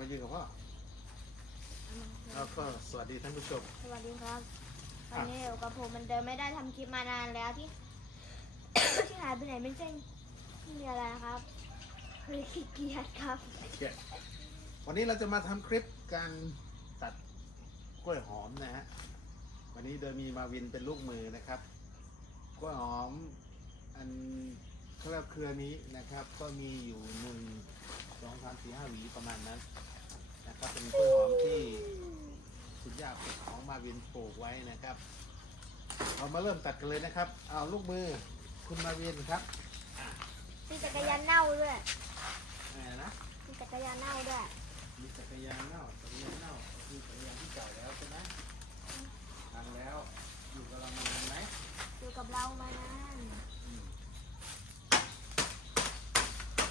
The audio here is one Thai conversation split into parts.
ยืนกับพ่อแล้วก็สวัสดีท่านผู้ชม สวัสดีครับ วันนี้อยู่กับผมเหมันเดิมไม่ได้ทำคลิปมานานแล้วที่ ที่หายไปไหนไม่ใช่ไม่มีอะไรครับ คือขี้เกียจครับ โอเควันนี้เราจะมาทำคลิปการตัดกล้วยหอมนะฮะ วันนี้โดยมีมาวินเป็นลูกมือนะครับ กล้วยหอมอันเขาเรียกเครือนี้นะครับ ก็มีอยู่หนึ่ง สองสามสี่ห้าหวีประมาณนั้นนะครับเป็นกล้วยหอมที่คุณย่าของมาวินปลูกไว้นะครับ เรามาเริ่มตัดกันเลยนะครับ เอาลูกมือคุณมาวินครับมีจักรยานเน่าด้วยอะไรนะมีจักรยานเน่าด้วยมีจักรยานเน่าจักรยานเน่าคือจักรยานที่เก่าแล้วใช่ไหมทางแล้วอยู่กับเรามานานไหมอยู่กับเรามานาน อืม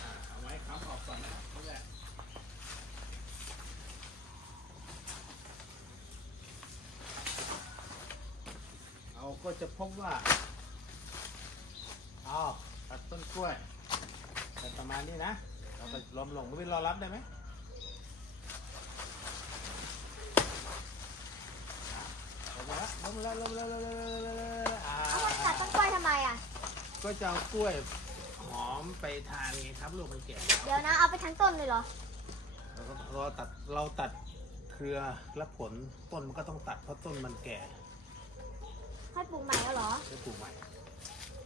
อ่าเอาไว้ค้ำออกก่อนนะนี่แหละเรา ก็จะพบว่าเอาตัดต้นกล้วยแต่ประมาณนี้นะ เราไปล้มลงไม่เป็นรอรับได้ไหมลงแล้วลงแล้วลงแล้วลงแล้วลงแล้วอ่าเอามาตัดต้นกล้วยทำไมอะ ก็จะเอากล้วยหอมไปทานไงครับลูกมันแก่แล้วเดี๋ยวนะ เอาไปทั้งต้นเลยเหรอ เราก็เราตัดเราตัดเครือและผลต้นมันก็ต้องตัดเพราะต้นมันแก่ ค่อยปลูกใหม่แล้วเหรอจะปลูกใหม่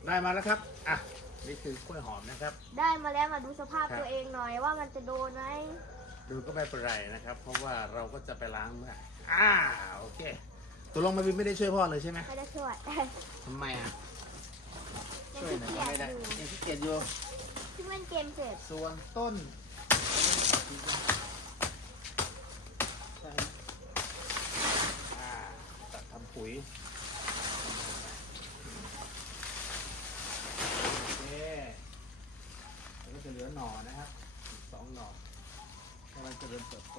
ได้มาแล้วครับ อะ นี่คือกล้วยหอมนะครับ ได้มาแล้วมาดูสภาพครับตัวเองหน่อยว่ามันจะโดนไหมดูก็ไม่เป็นไรนะครับ เพราะว่าเราก็จะไปล้างเมื่ออ่า โอเคตัวลงมาวินไม่ได้ช่วยพ่อเลยใช่ไหมไม่ได้ช่วยทำไมอะยังช่วยขี้หน่อยเกีก็ยจไม่ได้อยู่ยังขี้เกียจอยู่ที่เล่นเกมเสร็จส่วนต้นอ่าตัดทำปุ๋ยโอเคแล้วก็จะเหลือห น่อนะครับอีกสองหน่อกำลังจะเริ่มเติบโต